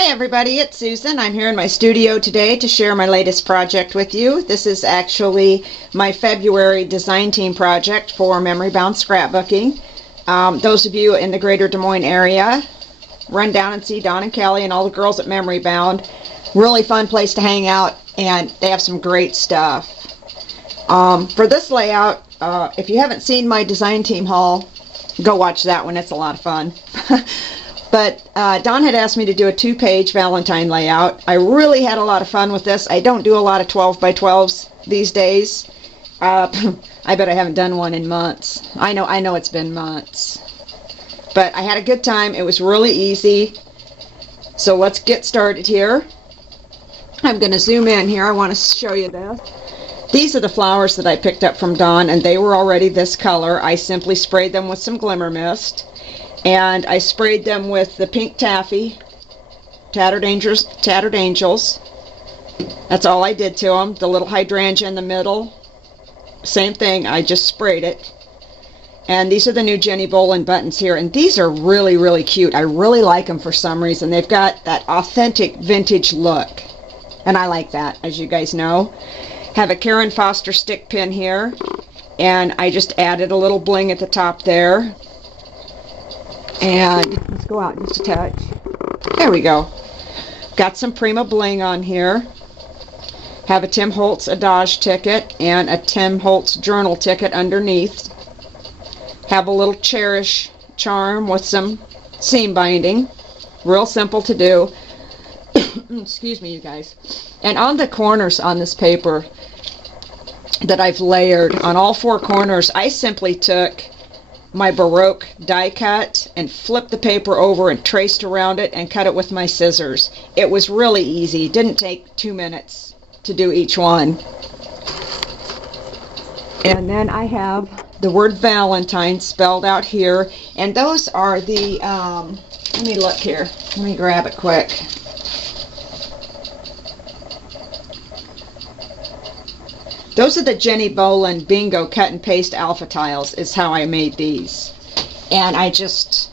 Hi everybody, it's Susan. I'm here in my studio today to share my latest project with you. This is actually my February design team project for Memory Bound Scrapbooking. Those of you in the greater Des Moines area, run down and see Dawn and Kelly and all the girls at Memory Bound. Really fun place to hang out, and they have some great stuff. For this layout, if you haven't seen my design team haul, go watch that one. It's a lot of fun. But Dawn had asked me to do a 2-page Valentine layout. I really had a lot of fun with this. I don't do a lot of 12 by 12s these days. I bet I haven't done one in months. I know it's been months. But I had a good time. It was really easy. So let's get started here. I'm going to zoom in here. I want to show you this. These are the flowers that I picked up from Dawn, and they were already this color. I simply sprayed them with some glimmer mist. And I sprayed them with the pink taffy, Tattered Angels. That's all I did to them. The little hydrangea in the middle, same thing, I just sprayed it. And these are the new Jenny Bolin buttons here, and these are really, really cute. I really like them for some reason. They've got that authentic vintage look, and I like that, as you guys know. Have a Karen Foster stick pin here, and I just added a little bling at the top there. And let's go out just a touch. There we go. Got some Prima bling on here. Have a Tim Holtz Adage ticket and a Tim Holtz journal ticket underneath. Have a little Cherish charm with some seam binding. Real simple to do. Excuse me, you guys. And on the corners on this paper that I've layered, on all 4 corners, I simply took my Baroque die cut and flipped the paper over and traced around it and cut it with my scissors. It was really easy. It didn't take 2 minutes to do each one. And then I have the word Valentine spelled out here, and those are the let me look here, let me grab it quick. Those are the Jenny Bolin Bingo cut and paste alpha tiles, is how I made these. And I just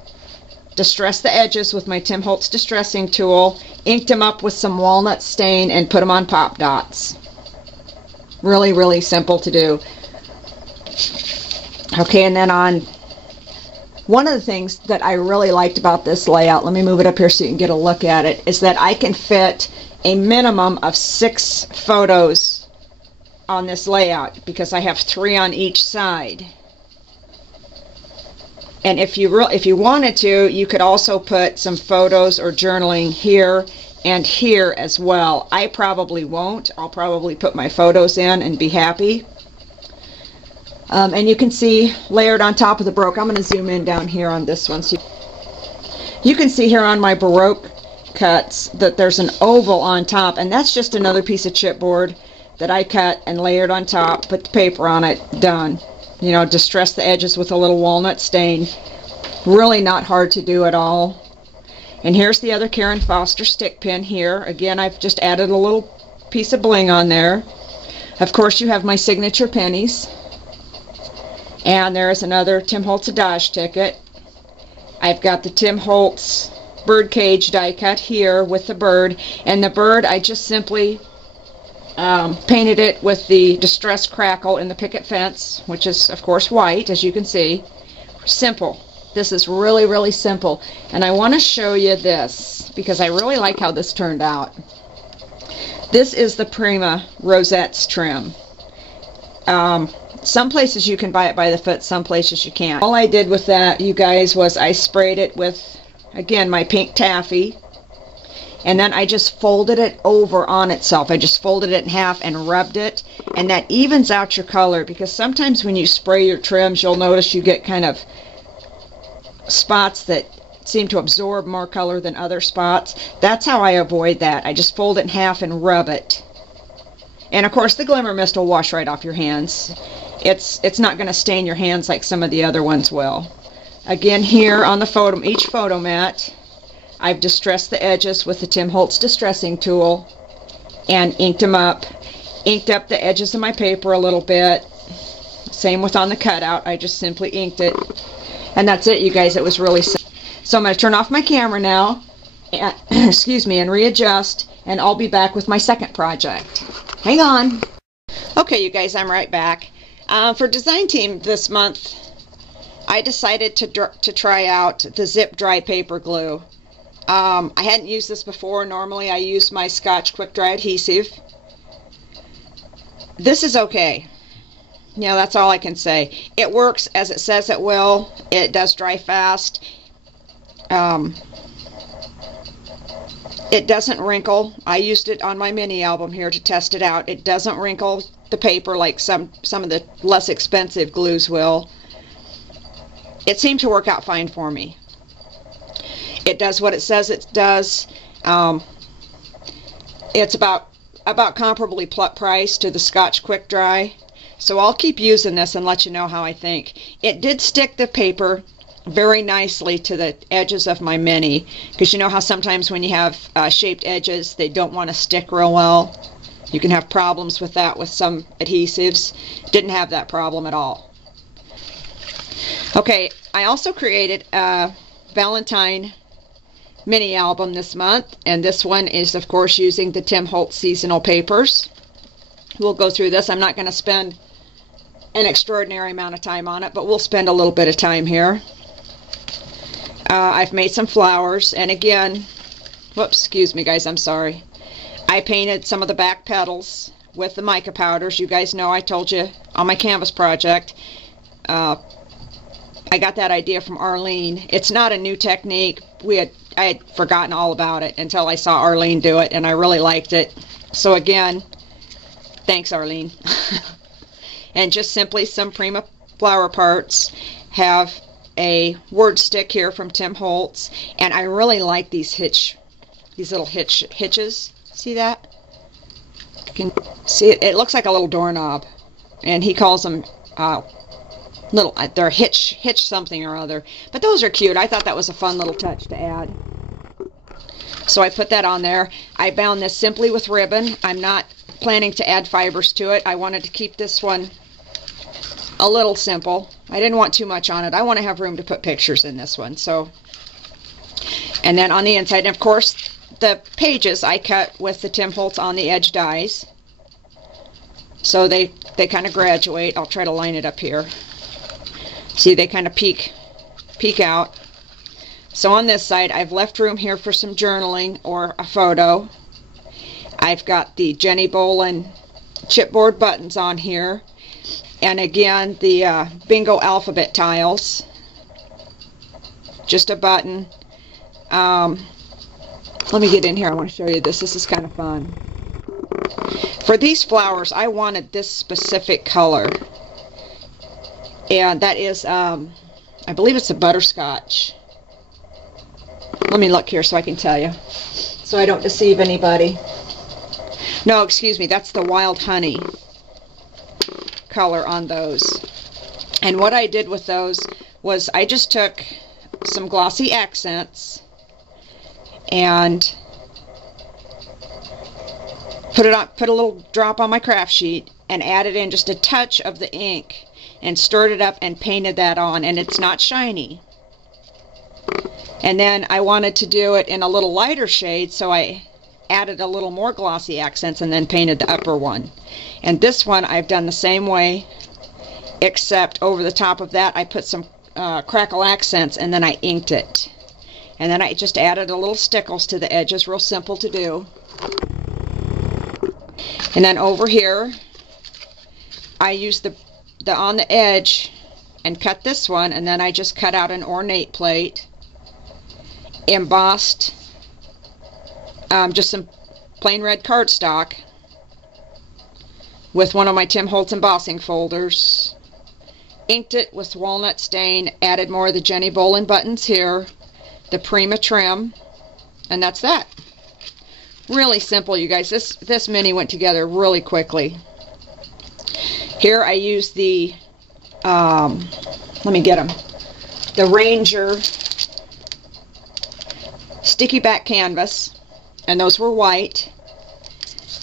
distressed the edges with my Tim Holtz distressing tool, inked them up with some walnut stain, and put them on pop dots. Really, really simple to do. Okay, and then on one of the things that I really liked about this layout, let me move it up here so you can get a look at it, is that I can fit a minimum of 6 photos on this layout because I have 3 on each side. And if you wanted to, you could also put some photos or journaling here and here as well. I probably won't. I'll probably put my photos in and be happy. And you can see layered on top of the Baroque. I'm going to zoom in down here on this one. So you can see here on my Baroque cuts that there's an oval on top, and that's just another piece of chipboard that I cut and layered on top, put the paper on it, done. You know, distress the edges with a little walnut stain. Really not hard to do at all. And here's the other Karen Foster stick pin here. Again, I've just added a little piece of bling on there. Of course, you have my signature pennies. And there's another Tim Holtz Adage ticket. I've got the Tim Holtz birdcage die cut here with the bird. And the bird, I just simply painted it with the distressed crackle in the picket fence, which is of course white, as you can see. Simple. This is really, really simple. And I want to show you this because I really like how this turned out. This is the Prima Rosettes trim. Some places you can buy it by the foot, some places you can't. All I did with that, you guys, was I sprayed it with, again, my pink taffy. And then I just folded it over on itself. I just folded it in half and rubbed it. And that evens out your color, because sometimes when you spray your trims, you'll notice you get kind of spots that seem to absorb more color than other spots. That's how I avoid that. I just fold it in half and rub it. And of course the glimmer mist will wash right off your hands. It's not going to stain your hands like some of the other ones will. Again, here on the each photo mat, I've distressed the edges with the Tim Holtz distressing tool and inked them up. Inked up the edges of my paper a little bit. Same with on the cutout. I just simply inked it. And that's it, you guys. It was really simple. So I'm going to turn off my camera now excuse me, and readjust, and I'll be back with my second project. Hang on. Okay, you guys, I'm right back. For design team this month, I decided to try out the zip dry paper glue. I hadn't used this before. Normally I use my Scotch quick dry adhesive. This is okay. Yeah, that's all I can say. It works as it says it will. It does dry fast. It doesn't wrinkle. I used it on my mini album here to test it out. It doesn't wrinkle the paper like some of the less expensive glues will. It seemed to work out fine for me. It does what it says it does. It's about comparably priced to the Scotch quick dry. So I'll keep using this and let you know how I think. It did stick the paper very nicely to the edges of my mini, because you know how sometimes when you have shaped edges, they don't want to stick real well. You can have problems with that with some adhesives. Didn't have that problem at all. Okay, I also created a Valentine mini album this month, and this one is of course using the Tim Holtz seasonal papers. We'll go through this. I'm not going to spend an extraordinary amount of time on it, but we'll spend a little bit of time here. I've made some flowers, and again, whoops, excuse me guys, I'm sorry. I painted some of the back petals with the mica powders. You guys know I told you on my canvas project, I got that idea from Arlene. It's not a new technique. I had forgotten all about it until I saw Arlene do it, and I really liked it. So again, thanks Arlene. And just simply some Prima flower parts. Have a word stick here from Tim Holtz, and I really like these little hitches. See that? You can see it. It looks like a little doorknob, and he calls them they're hitch something or other. But those are cute. I thought that was a fun little touch to add. So I put that on there. I bound this simply with ribbon. I'm not planning to add fibers to it. I wanted to keep this one a little simple. I didn't want too much on it. I want to have room to put pictures in this one. So, and then on the inside, and of course, the pages I cut with the Tim Holtz on the edge dies. So they kind of graduate. I'll try to line it up here. See, they kind of peek out. So on this side, I've left room here for some journaling or a photo. I've got the Jenny Bolin chipboard buttons on here. And again, the bingo alphabet tiles. Just a button. Let me get in here. I want to show you this. This is kind of fun. For these flowers, I wanted this specific color. And that is, I believe it's a butterscotch. Let me look here so I can tell you, so I don't deceive anybody. No, excuse me, that's the wild honey color on those. And what I did with those was I just took some glossy accents and put a little drop on my craft sheet and added in just a touch of the ink and stirred it up and painted that on, and it's not shiny. And then I wanted to do it in a little lighter shade, so I added a little more glossy accents and then painted the upper one. And this one I've done the same way, except over the top of that I put some crackle accents and then I inked it. And then I just added a little stickles to the edges, real simple to do. And then over here I used the on the edge and cut this one, and then I just cut out an ornate plate, embossed just some plain red cardstock with one of my Tim Holtz embossing folders, inked it with walnut stain, added more of the Jenny Bolin buttons here, the Prima trim, and that's that. Really simple, you guys. This mini went together really quickly. Here I use the let me get them, the Ranger sticky back canvas, and those were white.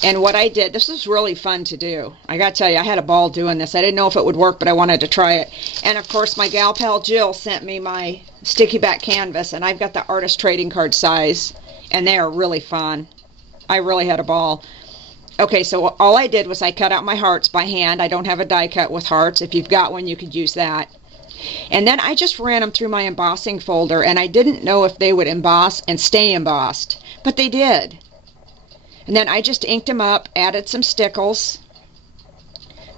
And what I did, this was really fun to do. I gotta tell you, I had a ball doing this. I didn't know if it would work, but I wanted to try it. And of course, my gal pal Jill sent me my sticky back canvas, and I've got the artist trading card size and they are really fun. I really had a ball. Okay, so all I did was I cut out my hearts by hand. I don't have a die cut with hearts. If you've got one, you could use that. And then I just ran them through my embossing folder, and I didn't know if they would emboss and stay embossed, but they did. And then I just inked them up, added some stickles,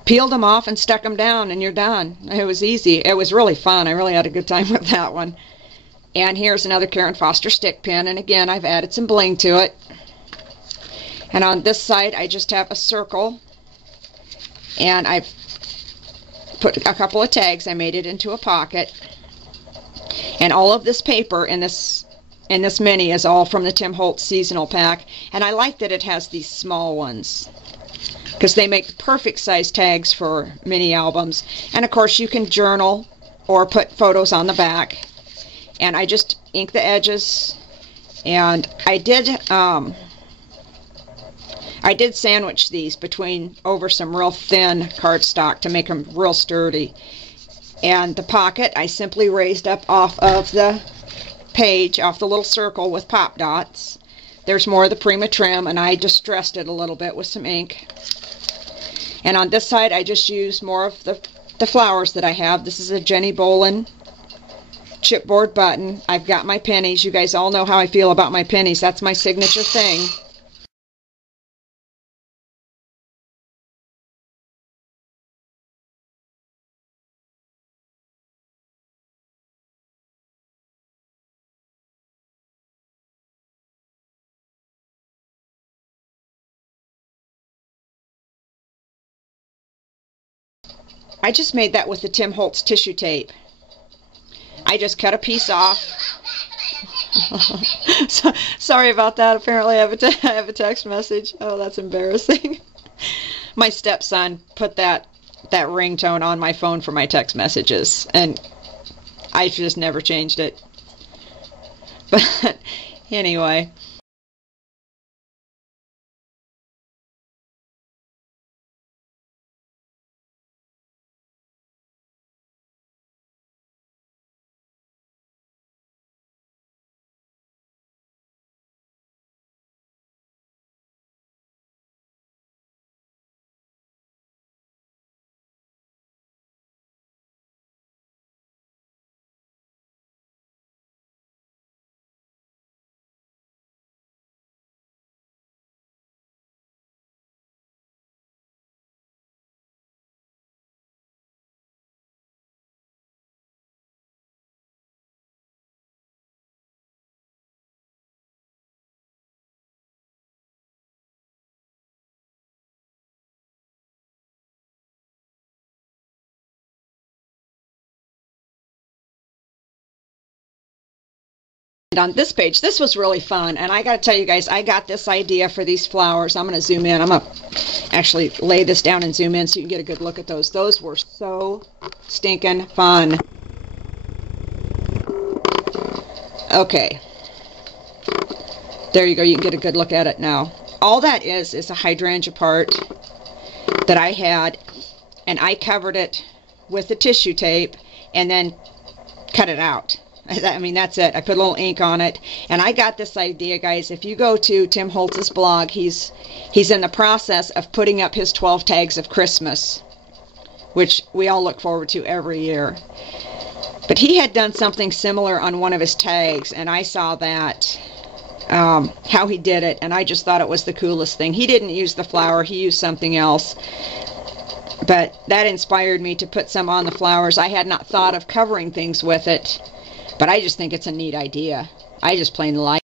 peeled them off, and stuck them down, and you're done. It was easy. It was really fun. I really had a good time with that one. And here's another Karen Foster stick pin, and again, I've added some bling to it. And on this side, I just have a circle, and I've put a couple of tags. I made it into a pocket. And all of this paper in this mini is all from the Tim Holtz seasonal pack, and I like that it has these small ones because they make the perfect size tags for mini albums. And of course, you can journal or put photos on the back. And I just ink the edges, and I did sandwich these over some real thin cardstock to make them real sturdy. And the pocket I simply raised up off of the page, off the little circle with pop dots. There's more of the Prima trim, and I just dressed it a little bit with some ink. And on this side, I just used more of the flowers that I have. This is a Jenny Bolin chipboard button. I've got my pennies. You guys all know how I feel about my pennies. That's my signature thing. I just made that with the Tim Holtz tissue tape. I just cut a piece off. Sorry about that. Apparently I have a text message. Oh, that's embarrassing. My stepson put that ringtone on my phone for my text messages, and I just never changed it. But anyway. On this page, this was really fun, and I gotta tell you guys, I got this idea for these flowers. I'm gonna zoom in. I'm gonna actually lay this down and zoom in so you can get a good look at those. Those were so stinking fun. Okay, there you go. You can get a good look at it now. All that is a hydrangea part that I had, and I covered it with the tissue tape and then cut it out. I mean, that's it. I put a little ink on it, and I got this idea, guys. If you go to Tim Holtz's blog, he's in the process of putting up his 12 tags of Christmas, which we all look forward to every year. But he had done something similar on one of his tags, and I saw that, how he did it, and I just thought it was the coolest thing. He didn't use the flower. He used something else. But that inspired me to put some on the flowers. I had not thought of covering things with it. But I just think it's a neat idea. I just plain like